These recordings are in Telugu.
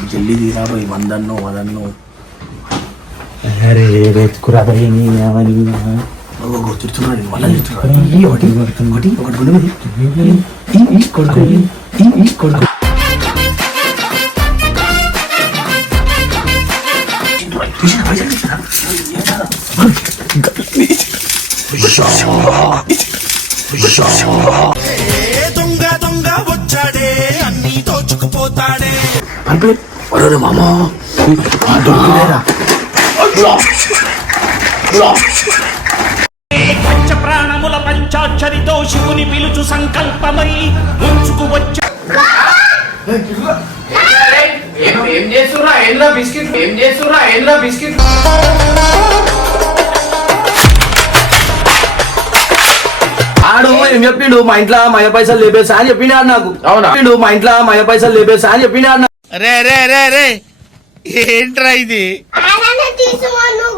తీరా ఈ మందన్నో వదన్నో అరే ఓ తిడుతున్నాడు మళ్ళీ తిడుతున్నాడు. ఒకటి ఒకటి ఒకటి ఈ కొడుకు ఈ ఈ కొడుకు. దొంగ దొంగ వచ్చాడే అన్ని దోచుకుపోతాడే. పంపే ఒరే మామ. దొరికిలేరా? పంచ ప్రాణముల పంచాక్షరితో శివుని పిలుచు సంకల్పమై ముంచుకు వచ్చే ఏం ఏం చేస్తున్నా ఏంద్రా బిస్కెట్ ఏం చేస్తున్నా ఏంద్రా బిస్కెట్ ఆడు ఏం చెప్పిండు? మా ఇంట్లో మయ పైసలు లేపేసా అని చెప్పినాడు నాకు. అవునా? చెప్పిండు? మా ఇంట్లో మయ పైసలు లేపేసా అని చెప్పినాడు నాకు. రే రే రే రే. ఏంట్రా ఇది? తీసుమను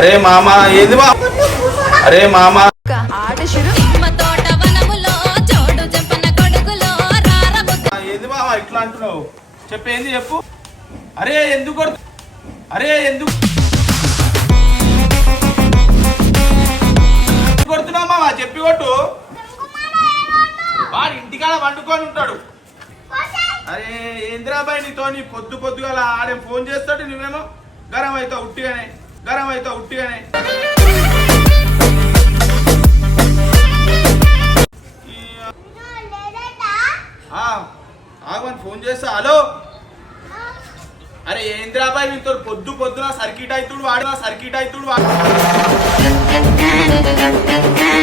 అరే మామా ఏది మా అరే మామా. నిమ్మ తోట వనములో ఇట్లా అంటున్నావు? చెప్పేంది చెప్పు? అరే ఎందుకు కొడుతు అరే ఎందుకు కొడుతున్నావు మామ? చెప్పి కొట్టు. వాడు ఇంటికాడ వండుకొని ఉంటాడు. అరే ఏంద్రాబాయ్ నీతో పొద్దు పొద్దుగా ఆడే ఫోన్ చేస్తాడు నువ్వేమో? గరం అవుతావు ఉట్టిగానే. గరం అవుతావు ఉట్టిగానే ఆగమని ఫోన్ చేస్తా. హలో? అరే ఏంద్రాబాయ్ నీతో పొద్దు పొద్దున సర్కిట్ అవుతుడు వాడు సర్కిట్ అవుతుడు వాడు.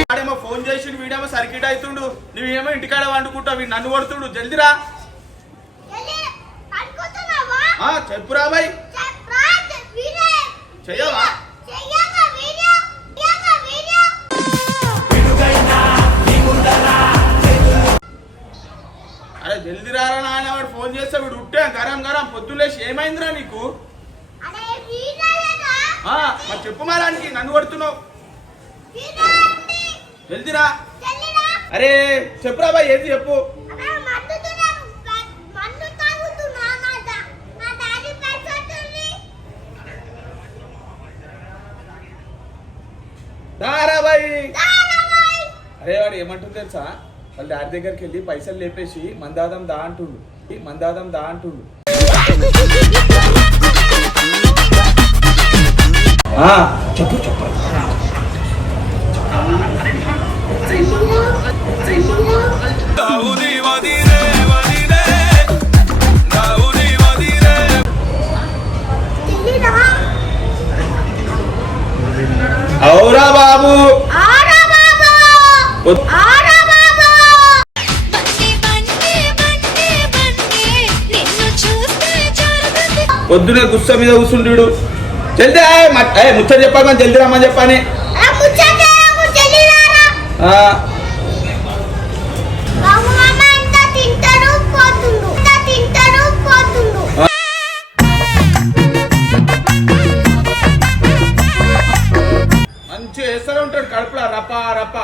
వాడేమో ఫోన్ చేసి వీడేమో సర్కిట్ అవుతుండు నువ్వేమో ఇంటికాడ వండుకుంటావు వీడు నన్ను కొడుతుడు. జల్దిరా చెప్పురా బాయ్. చెయ్యవా? అరే జల్ది రారా నాయన వాడు ఫోన్ చేస్తే వీడు ఉట్టే గరం గరం పొద్దులేసి ఏమైందిరా నీకు? మరి చెప్పు మారానికి నన్ను కొడుతున్నావు. జల్దిరా అరే చెప్పురా బాయ్ ఏది చెప్పు అరే మందుతున్నాను మందు తాగుతున్నా నా డా- నా డాడీ పైసలు దారా బాయ్ దారాబాయ్ అరే వాడు ఏమంటుంది తెలుసా? వాళ్ళ డాడీ దగ్గరికి వెళ్ళి పైసలు లేపేసి మందాదం దా అంటుండు. మందాదం దా అంటుండు. ఆ, చెప్పు చెప్పు. అవురా బాబు ఆరా బాబా వద్- ఆరా బాబా బండి బండి బండి బండి నిన్ను చూస్తే జరుగుతుంది పొద్దునే గుస్స మీద కూర్చుంటాడు జల్దీ ఆయ్, మ- ఆయ్, ముచ్చట జల్దీ రమ్మని చెప్పని అరే ముచ్చటే మంచిగా వేస్తూనే ఉంటాడు కడుపులో రప్ప రప్ప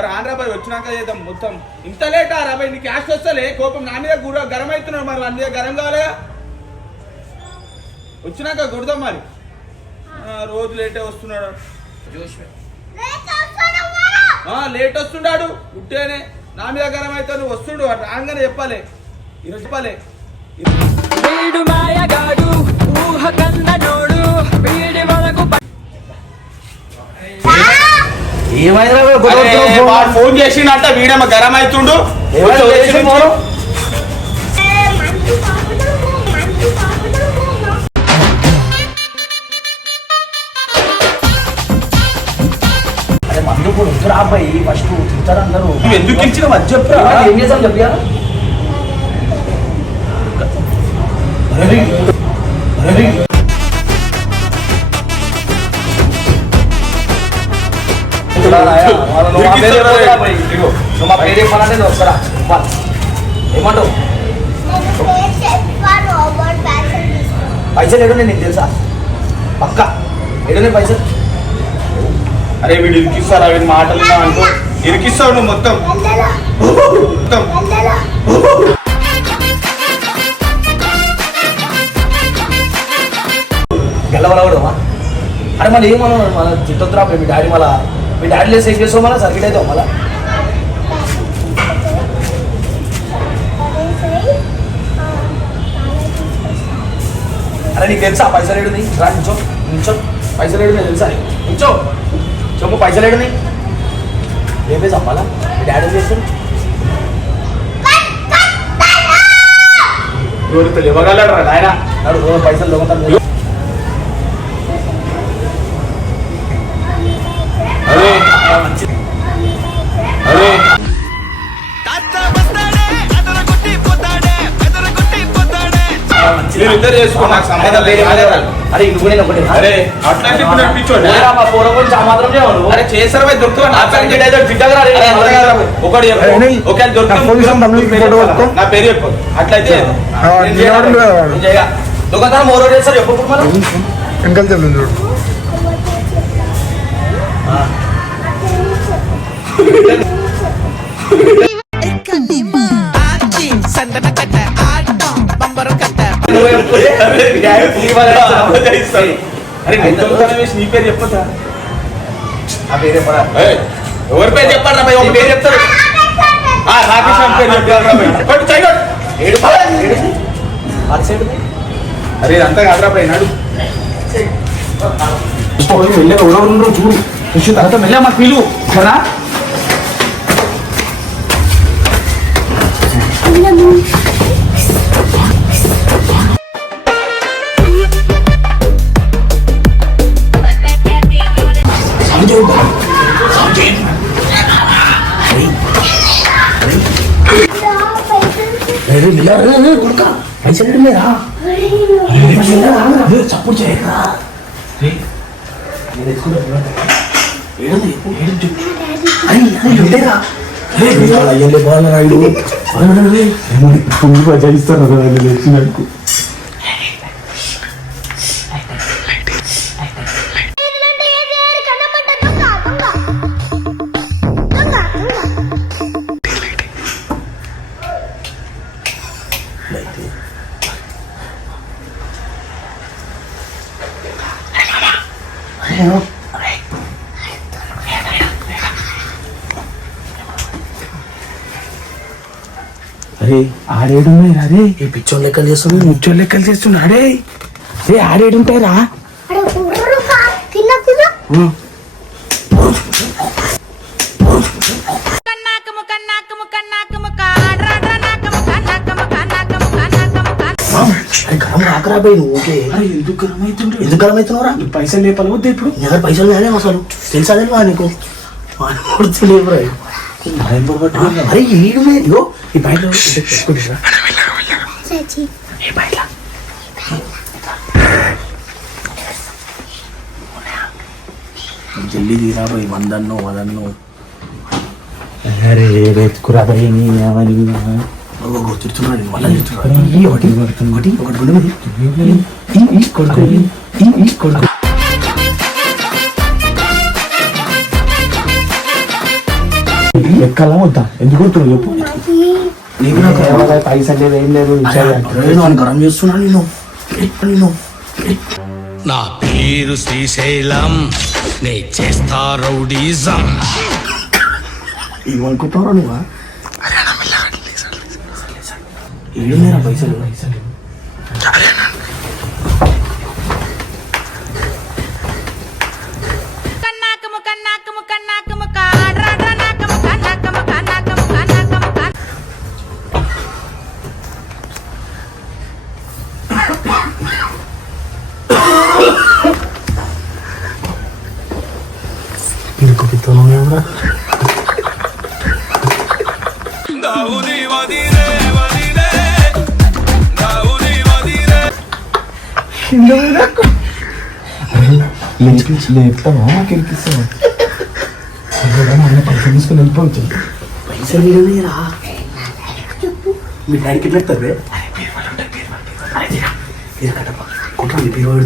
రాన్రాబాయ్ వచ్చినాక చేద్దాం మొత్తం. ఇంత లేటా రాబాయ్ నీకు క్యాష్ వస్తలే? కోపం నా మీద గుర గరం అవుతున్నాడు మరి అన్ని గరం కావాలిగా వచ్చినాక గుడదాం మరి. ఆ, రోజు లేటే వస్తున్నాడు. ఆ, లేట్ వస్తున్నాడు. ఉట్టేనే నా మీద గరం అయితే నువ్వు వస్తుండు. అటు రాగానే చెప్పాలి. ఈరోజు చెప్పాలి. ఏమైందిరా అరే, గొడవ వాడు ఫోన్ చేసిండంట వీడేమో గరం అవుతుండు మందు కూడా వద్దురా అబ్బాయి. ఫస్ట్ తింటారు అందరూ. నువ్వు ఎందుకు ఇచ్చినావు అది చెప్పురా. ఏమైంది? ఏం చేసాం నువ్వు మా పేరు చెప్పాలంటే నువ్వు వస్తారా. ఏమంటావు? నేను పైసలు ఏడున్నాయి నీకు తెలుసా? పక్క. ఏడున్నాయి పైసలు? అరే వీడు ఇరికిస్తారా? వీడి మాటలు అనుకో. ఇరికిస్తావు నువ్వు మొత్తం. మొత్తం. గెలవలవడమా? అరే మళ్ళీ ఏమన్నా మన చిట్టొద్దురా మీ డాడీ మళ్ళా మీ డాడీ లేసి ఏం చేస్తావు మళ్ళీ? సర్కిట్ అవుతావు మళ్ళా? అరే నీకు తెలుసా? పైసలు ఏడుంది రా నించో నించో పైసలు ఏడుంది తెలుసా? నించో చెప్పు పైసలు ఏడుంది ఏం చేసా మళ్ళా? మీ డాడీ చేస్తాడు? ఎవరితో ఇవ్వగలరా నాయన? పైసలు దొంగతాను మోరో చేస్తారు ఎప్పుడు ఇప్పుడు మనం వెనకాల చెల్లింది చూడు నువ్వు నీ పేరు చెప్పొద్దా ఆ పేరే పడా. ఎవరి పేరు చెప్పండి రా ఒక పేరు చెప్తాడు రాకేష్ పేరు చెప్పారు అరే అంతా కాదురా నాడు ఎవరెవరు చూడు తర్వాత వెళ్ళా మాకు పిలువు సరేనా బాగా రాయుడు పుండు బజాయిస్తారు కదా తెలిసినట్టు ఇలాంటి ఏది ఏది కనపడ్డ దొంగ దొంగ దొంగ దొంగ అరే ఆడేడున్నాయి అరే ఈ పిచ్చోన్ లెక్కలు చేస్తున్నాడు ముచ్చోళ్ళు లెక్కలు చేస్తున్నా అరే రే ఆడేడుంటాయి రా. గరం రాకరా పోయి నువ్వు ఓకే అరే ఎందుకు గరం అవుతుండ్రు ఎందుకు గరం అవుతున్నావురా ఈ పైసలు లేపాలి వద్దు ఇప్పుడు. నీ దగ్గర పైసలు లేనే అసలు? తెలుసా తెలియవా నీకు? వాడు కొడుతున్నాడు రా. అరే ఈడు మీద ఇగో ఈ బయట తెచ్చుకుంటా చచ్చి ఏ బయట జల్దీ తీరా పోయి వందన్నో వదన్నో. అరే రేతుకురా భయ్ నీ ఏమని తిడుతున్నాడు మళ్ళీ తిడుతున్నాడు. ఒకటి ఒకటి ఒకటి గుండె మీద ఈ ఈ కొడుకు ఈ ఈ కొడుకు. ఎక్కాలా వద్దా? ఎందుకు కొడుతున్నావు? చెప్పు. నీకు నాకు లేదు ఏం లేదు నేను గరం చేస్తున్నాను నేను. నేను. నా పేరు శ్రీశైలం నే చేస్తా రౌడీజం. ఏమనుకుంటున్నారా నువ్వా ఏడున్నారా పైసలు పైసలు కన్నాకము లేపించి లేపుతావా నాకు ఎక్కిస్తావా పైసలు తీసుకుని వెళ్ళిపోతుంది పైసలు లేడునేరా మీ డాడీకి ఎట్లా ఎత్తారు అరే పేరు వాళ్ళు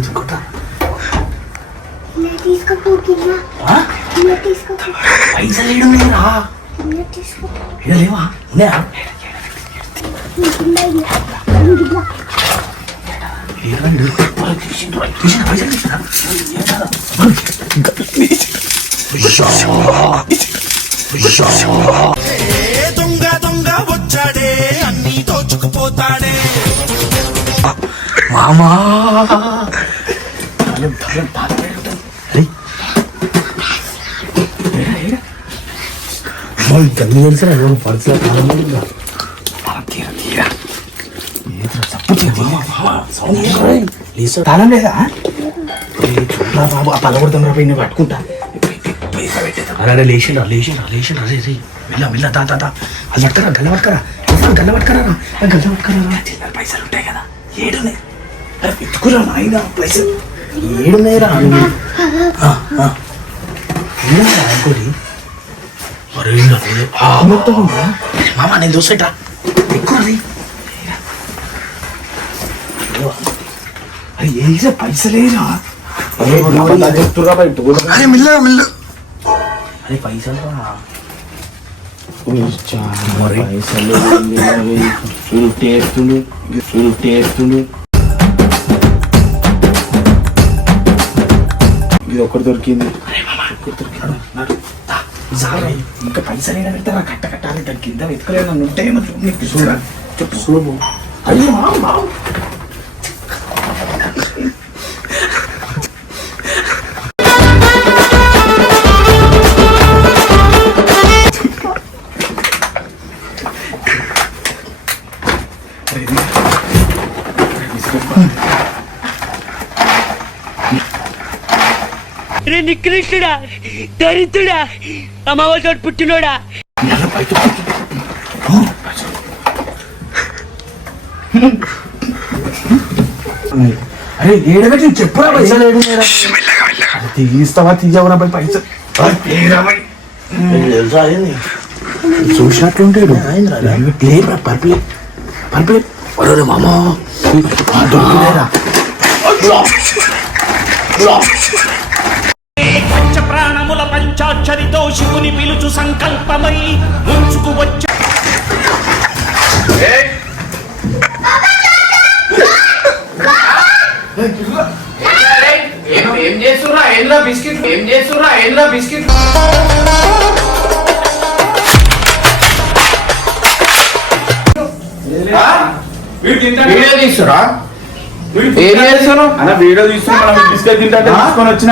ఉంటాయి పేరు వాళ్ళు అరే తీరా పేరు కట్టప్ప కుట్రా నీ పేరు పెడుతుంది కుట్రా ఇలా తీసుకోపోకిన్నా ఆ? ఇలా తీసుకోపో పైసలు లేడునేరా ఇలా తీసుకో ఇక్కడ లేవా ఉన్నాయా నీకున్నా ఇలా ఇలా ఏడండి వాళ్ళు తీసిండ్రు తీసిన పైసలు తీసినా దొంగ దొంగ వచ్చాడే అన్ని దోచుకుపోతాడే మామా గల్లి తెలిసిన ఎవరు పర్సులో తాళం లేదా? చూడరా బాబు ఆ పదకొడతాం రా పోయి పట్టుకుంటా. అరే లేచిండ్రా లేచిండ్రా లేచిండ్రా రే రే. మెల్ల మెల్ల దా దా దా. అది పడతారా గల్ల పట్టుకరా. గల్ల పట్టుకరా గల్ల పట్టుకరా చిన్న పైసలు ఉంటాయి కదా ఏడునే అరే పెట్టుకురా నాయన పైసలు. ఏడునేరా అనుకోడి అరే మొత్తం మామ నేను చూసేట్రా. ఎక్కువది అరే ఏ పైసలేరా అరే మిల్ల మిల్ల. అరే పైసలు రా. పైసలు వీళ్ళు టేస్టులు వీళ్ళు టేస్టులు ఇది ఒకటి దొరికింది. ఇంకా పైసలు ఏడా పెడతారా కట్ట కట్టాలి. దాని కింద వెతకలేదు ఉంటాయేమో చూడు నీకు చూడ. చెప్పు. చూడము అయ్యో నికృష్టుడా దరిద్రుడా అమావాస పుట్టినోడా? అరే ఏడబెట్టి చెప్పురా పైసలు. ఏడు తీస్తావా తీయవరా పోయి పైసలు? చూసినట్లుంటాడు లేరా పర్పులే పర్పులే. ఒరే మామ. దొరికిలేరా శివుని పిలుచు సంకల్పమై ముంచుకు వచ్చే. ఏం బిస్కెట్? ఏం బిస్కెట్? తింటాడు. వీడియో తీస్తురా? వీడు ఏం. చేస్తున్నావు అన్న వీడియో బిస్కెట్ తింటే తీసుకొని వచ్చిన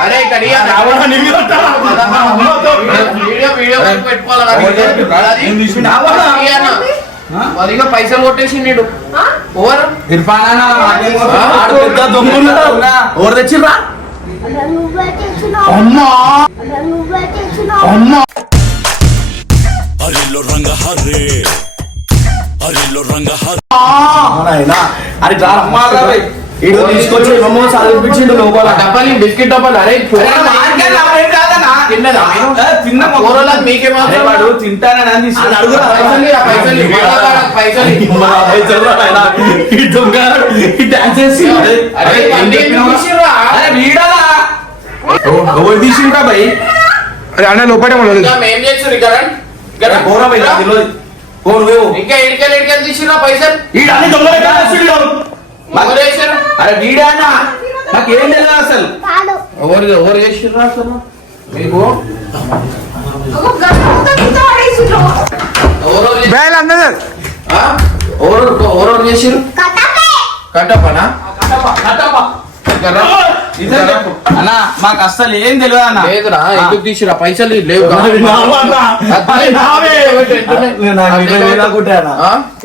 అరే కడియా వీడియో వీడియో పెట్టుకోవాలి. మరిగా పైసలు కొట్టేసి నీడు ఓవర్ ఇర్ఫాన్ పెద్ద దొంగలు ఎవరు తెచ్చిర్రా? అమ్మా. అమ్మా! అరిలో రంగ హర్రే. అరిలో రంగ నాయనా, అరే. ఈడు తీసుకొచ్చి ఏమో చదివిపించిండు లోపల. డబ్బాలు బిస్కెట్ డబ్బాలు అరే వాడు తింటానని? ఎవరు తీసిండ్రా భయ్ అరే అన్న లోపడే నువ్వేమో. ఇంకా ఎడికెళ్ళి ఎడికెళ్ళి తీసిర్రా పైసలు? చేశారు అరే వీడా అన్న? నాకేం తెలియదు అసలు? ఎవరు ఎవరు చేసిర్రా అసలు? మీకు? ఎవరో? ఎవరు చేసిర్రు కట్టపనా అన్న మాకు అస్సలు ఏం తెలియదు అన్న. లేదురా ఎందుకు తీసిరా పైసలు లేవు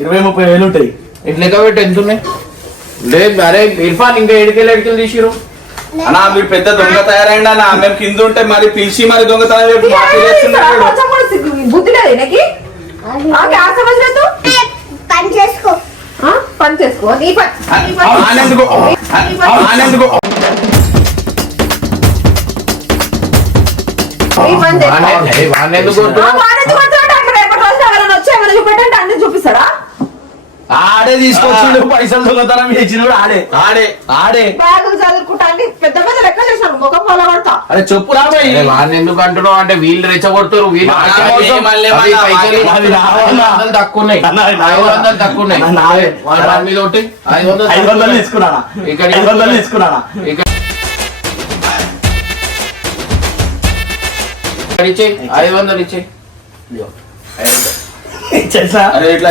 ఇరవై ముప్పై వేలు ఉంటాయి. ఇట్లా ఎంత ఉన్నాయి అరే ఇర్ఫాన్ ఇంకా ఎడికెళ్ళి ఎడికెళ్ళి తీసిరు అన్న మీరు పెద్ద దొంగ తయారైండి అన్న. మేము కింద ఉంటే మరి పిలిచి మరి బుద్ధి లేదు పని చేసుకో? పని చేసుకో. నీ పని నీ ఆడే తీసుకొచ్చిండు పైసలు దొంగతనం చేసినాడు ఆడే. ఆడే. ఆడే. బ్యాగులు చదువుకుంటా అన్ని పెద్ద పెద్ద లెక్క చేశాను ముఖం పొల పడతా అరే చెప్పు రాబాయి ఎందుకు అంటున్నావు అంటే వీళ్ళు రెచ్చగొడుతారు వీళ్ళు తక్కువ ఉన్నాయి. ఐదు వందలు తక్కువ ఉన్నాయి అన్న, నావే. వాడి వాడి మీద ఒకటి ఐదు వందలు ఐదు వందలు తీసుకున్నానా? ఇక్కడ ఐదు వందలు తీసుకున్నానా? ఇక్కడ ఇక్కడ ఇచ్చేయ్ ఐదు వందలు ఇచ్చేయ్ చేసా అరే ఇట్లా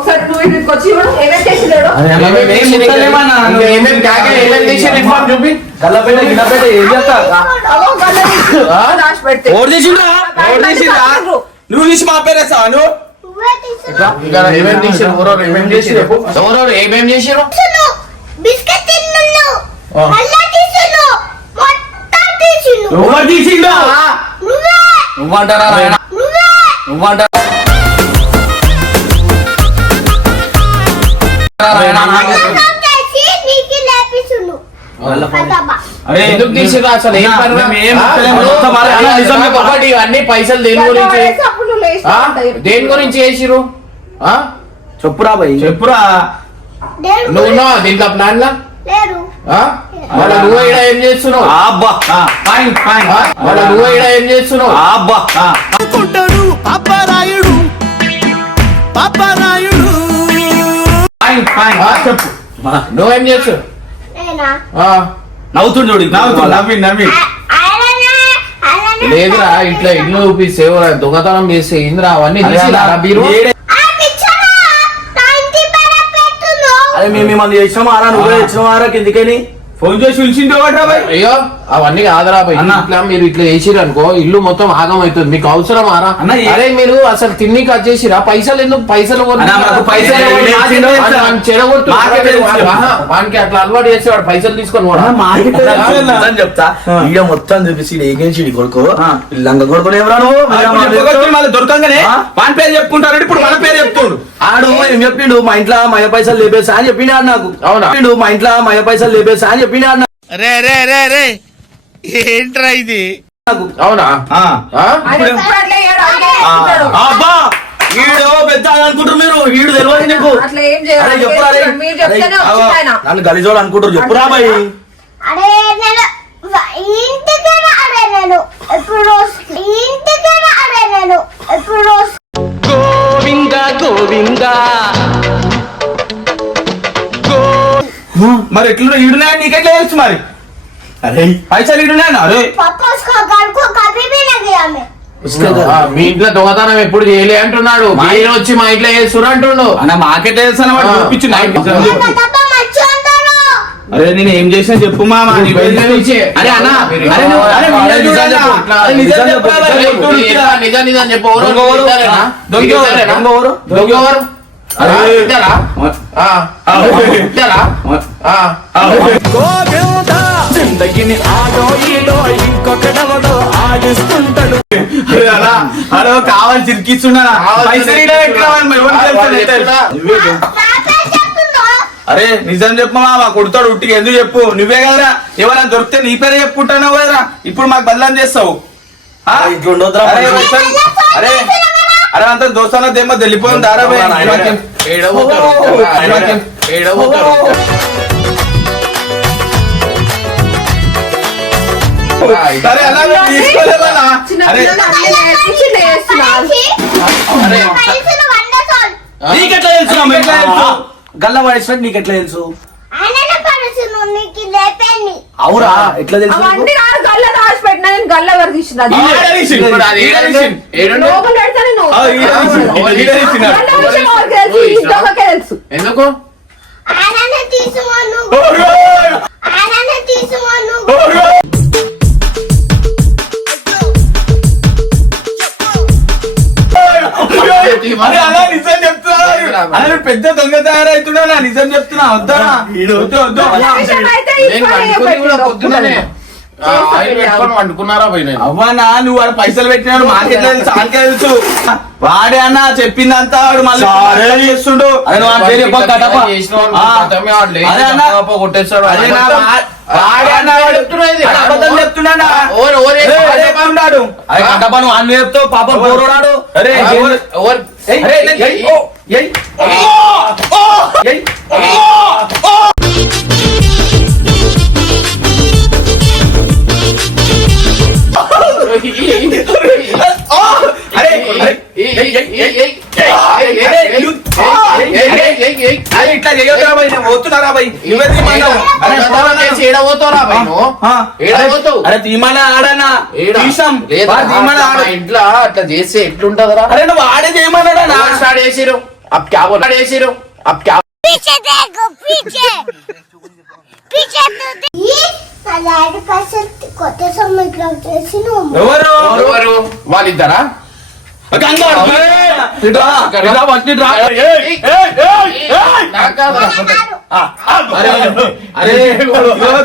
ఒకసారి టూ నువ్వు తీసి మా పేరు వేస్తావు ఏమేం చేసారు ఏమేం చేసారు బిస్కెట్ తిన్ను అల్లా నువ్వంటారా నువ్వంటారా? ఎందుకు తీసిరు అసలు? ఏం పని అన్న, పైసలు దేని గురించి. దేని గురించి చేసిరు ఆ? చెప్పురా బాయ్. చెప్పురా? నువ్వు ఉన్నావా దీంట్లో ప్లాన్ లా? మళ్ళా నువ్వు ఏం చేస్తున్నావు? అబ్బా. ఫైన్ ఫైన్ ఆ? మళ్ళా నువ్వు ఏం చేస్తున్నావు? అబ్బా. ఫైన్ ఆ? చెప్పు. నువ్వేం చేస్తున్నావు నేనా? ఆ? నవ్వుతుండు చూడు నవ్వుతూ నవ్వి నవ్వి. లేదురా ఇట్లా ఇల్లు చూపిస్తే దొంగతనం చేస్తే ఇంద్రా అవన్నీ పెట్టును అరే మేము మిమ్మల్ని చేసినాం ఆరా నువ్వే తెచ్చినాం ఆరా కిందికని ఫోన్ చేసి పిలిచిండు ఒకట్రా బాయ్ అయ్యో. అవన్నీ. అన్న. ఇట్లా మీరు ఇట్లా చేసిరు అనుకో ఇల్లు మొత్తం ఆగం అవుతుంది మీకు అవసరం ఆరా ఏ- అరే మీరు అసలు తిన్ని కట్ చేసిరా? పైసలు ఎందుకు పైసలు చెడగొట్టు. వానికి అట్లా అలవాటు చేస్తే వాడు పైసలు తీసుకొని చెప్తా. వీడియో మొత్తం చూపిసి ఏగేసి కొడుకు? ఆ. లంగ కొడుకులు ఎవరా నువ్వు ఆ, ఇప్పుడు చెప్పుకొచ్చి మళ్ళీ దొరకంగానే? వాని పేరు చెప్పుకుంటారు ఇప్పుడు మన పేరు చెప్తుండు ఆడు ఏం? చెప్పిండు? మా ఇంట్లో మయ పైసలు లేపేసా అని చెప్పిండు నాకు. అవునా? చెప్పిండు మా ఇంట్లో మయ పైసలు లేపేసా అని చెప్పిండు నాకు. రే రే రే రే. ఏంట్రా ఇది? అవునా. అబ్బా! ఈడు పెద్ద అని అనుకుంటారు మీరు. ఈడు తెలియదు నీకు. అరే చెప్పురా. నన్ను గలిజోడు అనుకుంటారు. చెప్పురా బాయ్ గోవింద గోవింద. మరి ఎట్లా ఈడున్నాయి? నీకెట్లా తెలుసు మరి? అరే పైసలు ఈడున్నాయి అరే पापा उसका घर को कभी भी नहीं गया मैं ఆ, మీ ఇంట్లో దొంగతనం ఎప్పుడు చేయలే అంటున్నాడు మీరు వచ్చి మా ఇంట్లో చేస్తురు అంటుండు అన్న మాకెట్లా తెలుసు అన్న వాడు ఆ. చూపించు నాకు. నేను తప్ప మంచి ఉంటాను అరే నేను ఏం చేసినా చెప్పు మామ నీ పేరు నిజం ఇచ్చే. అరే అన్న మీరు- అరే నువ్వు- అరే అరే నిజం నిజం చూడన్నా. చెప్పు. ఇట్లా అరే నిజం నిజం చెప్పు. చెప్పు. అరే నిజం చెప్తుండు మీరు ఇట్లా. ఎట్లా నిజం నిజం చెప్పు ఎవరు? దొంగ ఎవరు? ఇద్దరేనా? దొంగ మీరు ఎవరు? ఇద్దరేనా? దొంగ ఎవరు? దొంగ ఎవరు? అరే. ఆ, ఇద్దరా? ఆ. ఆ. ఇద్దరా? ఆ. అరే కావాలి చిరికిస్తున్నా పైసలు ఈడ పెట్టినావని మరి ఎవరికి తెలుసు వాడు నీకు తెలుసు. చెప్తున్నా. నా పేరు చెప్తుందో అరే నిజం చెప్పు మామ కొడతాడు ఉట్టిగా ఎందుకు చెప్పు నువ్వే కదరా ఎవరైనా దొరికితే నీ పేరే చెప్పుకుంటావు కదరా ఇప్పుడు మాకు బదలం చేస్తావు అరే అరే అంత దోస్తాన దేమో వెళ్ళిపోయింది దారా నేస్తున్నారు అరే పైసలు వంద సార్లు నీకెట్లా తెలుసు గల్ల పడేసినట్టు నీకెట్లా అవురా ఎట్లా తెలుసు నీకు? అవన్నీ గల్ల దాచి పెట్టినా నేను గల్ల? లోపల తెలుసు? ఎందుకు? తీసుకోను తీసుకోను అలా నిజం చెప్తున్నా. అరే పెద్ద దొంగ తయారైతున్నా నిజం చెప్తున్నా. వద్దా? వద్దు వద్దు. వండుకున్నారా అవ్వనా నువ్వు వాడు పైసలు పెట్టినాడు తెలుసు ఆడికే తెలుసు. వాడే అన్న చెప్పిందంతా వాడు మళ్ళీ చేస్తుండు. కొట్టేస్తాడు. చెప్తున్నాడా నువ్వు అన్ని చెప్తావు పాపం పోరాడు అరే ఓ, ఇట్లా చేయొద్దురా భయ్, నేను పోతున్నారా అరే, తీసాం అట్లా ఆడ ఇంట్లో అట్లా చేస్తే ఎట్లుంటదరా అరే నువ్వు ఆడే చేయమన్నాడా నా స్టార్ట్ చేసిరు అప్ క్యాబ్ వేసిరు చేసిరు అప్ క్యాబ్ ఎవరు? ఎవరు? వాళ్ళిద్దరా. అరే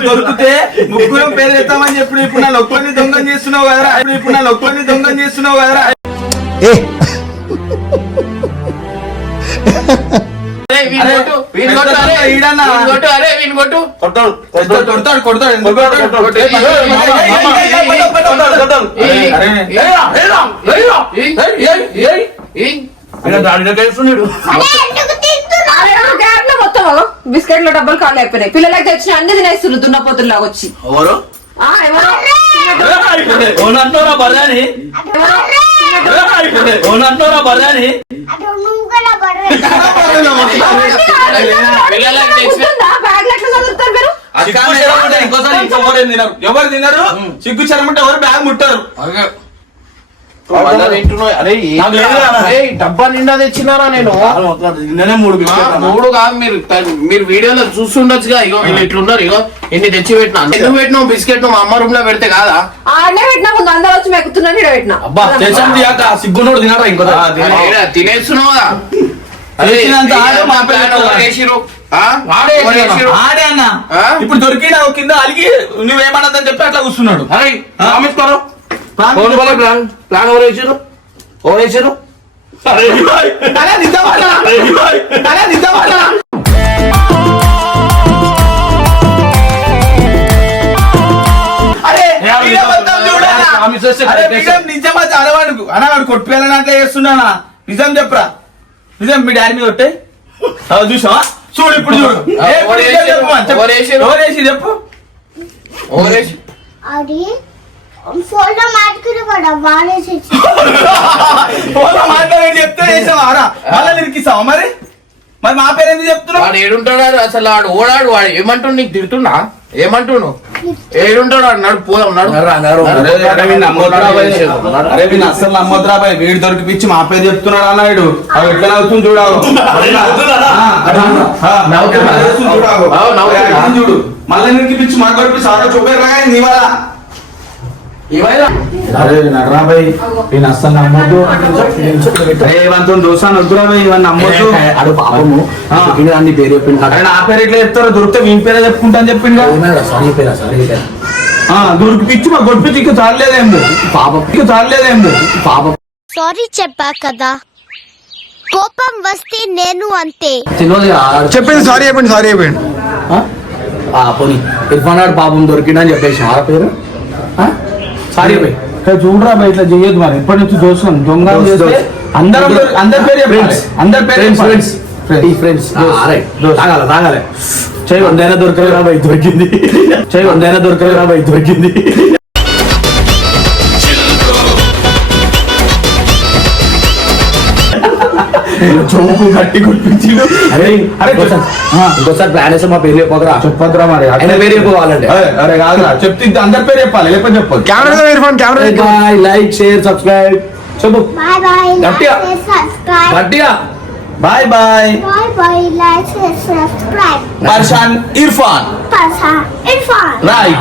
దొరికితే ముగ్గురం పేరు ఎత్తామని చెప్పి ఇప్పుడు నా లొక్కని దొంగం చేస్తున్నావు కదరా? ఇప్పుడు నా లొక్కని దొంగం చేస్తున్నావు కదరా? బిస్కెట్ల డబ్బులు ఖాళీ అయిపోయినాయి. పిల్లలకి తెచ్చిన అన్ని తినేస్తున్నారు దున్నపోతుల్లాగా వచ్చి. ఎవరు? ఎవరో? బర్రాని? ఓనంటున్నారా బర్రాని? ఎవరు తినరు సిగ్గు శరం ఉంటే ఎవరు బ్యాగ్ ముట్టారు డబ్బా నిండా తెచ్చినారా నేను మూడు. మూడు కాదు మీరు మీరు వీడియోలో చూస్తుండొచ్చుగా ఇగో వీళ్ళు ఇట్లున్నారు ఇగో ఇన్ని తెచ్చి పెట్టినా ఎందుకు పెట్టినావు బిస్కెట్ మా అమ్మ రూమ్లో పెడితే కాదా అందరూ వచ్చి మెక్కుతున్నాను పెట్టినా అబ్బా సిగ్గునోడు తినరా ఇంకో తినేస్తున్నావా ఇప్పుడు దొరికిన కింద అలిగి నువ్వేమన్నదని చెప్పి అట్లా కూర్చున్నాడు. అరే ప్రామిస్ కరో ఫోన్ వాले ప్లాన్ ప్లాన్ ఎవరు వేసారు ఎవరు వేసారు నిజమా అనవాడు అనవాడు కొట్టిపోయాలని అట్లా చేస్తున్నానా? నిజం చెప్పరా. నిజం మీ డాడీ మీద కొట్టే? చూసావా? చూడు ఇప్పుడు చూడు. ఆ, ఏ, ఇప్పుడు ఎవరు నిజం వేసిర్రు? చెప్పు. అన్న, చెప్పు. ఎవరు వేసిర్రు? ఎవరు వేసి చెప్పు ఎవరు వేసి- అది కూడా వాడేసి చెప్తే వేసావారా మళ్ళీ నిరికిస్తావా మరి? మరి మా పేరు ఎందుకు చెప్తున్నావు? వాడు ఏడుంటాడు? అసలు వాడు ఓడాడు వాడు ఏమంటుండు? నీకు తిడుతున్నా ఏమంటుండు ఏడుంటాడు వాడు? నడు పోదాం. అరే, నమ్మొద్దురా నమ్మొద్దురా భయ్ వీడు దొరికిపిచ్చి మా పేరు చెప్తున్నాడు అన్నాడు అవి ఎట్లా నవ్వుతుంది? నవ్వుతున్నా? చూడు. మళ్ళీ నిరికిపిచ్చి మా కొడిపిచ్చి ఆడ చూపేరా నీ వల్ల అరే అస్సలు నమ్మొద్దు. దోసాను ఇవన్నీ నమ్మొద్దు. అడు పాపము. పేరు చెప్పింది అరే నా పేరు ఎట్లా చెప్తారో దొరికితే వీని పేరే చెప్పుకుంటా అని చెప్పిండు? సారీ పేరా సారీ మా పాపం. సారీ చెప్పా కదా. కోపం వస్తే నేను అంతే. చెప్పింది సారీ అయిపోయింది సారీ అయిపోయింది పోనీ. ఇర్ఫాన్ గారు పాపం దొరికిందని చెప్పేసి. ఆ పేరు? సారీ చూడరా భయ్ ఇట్లా చేయొద్దు మరి. ఇప్పటి నుంచి చూస్తున్నాం దొంగ చేస్తే దోస్త్. అందరం అందరి పేరు చెప్పాలి. Friends. అందరి పేరు ఫ్రెండ్స్ చెప్పాలి. ఫ్రెండ్స్. ఈ ఫ్రెండ్స్ తాగాల తాగాలి. చేయి వందైనా దొరకలేరా బై దొరికింది. చేయి వందైనా దొరికింది. చౌకు గట్టి కొట్టించిండు. అరే అరే ఇంకోసారి ప్లాన్ వేస్తే మా పేరు చెప్పకరా చెప్పొద్దురా మరి. ఆయన పేరు చెప్పుకోవాలంటే అరే, కాదురా. చెప్తే అందరి పేరు చెప్పాలి. లేకపోతే చెప్పొద్దు. Camera Irfan camera boy like share subscribe చెప్పు. Bye. Like గట్టిగా. గట్టిగా. Bye bye and subscribe. పర్షాన్ ఇర్ఫాన్. రైట్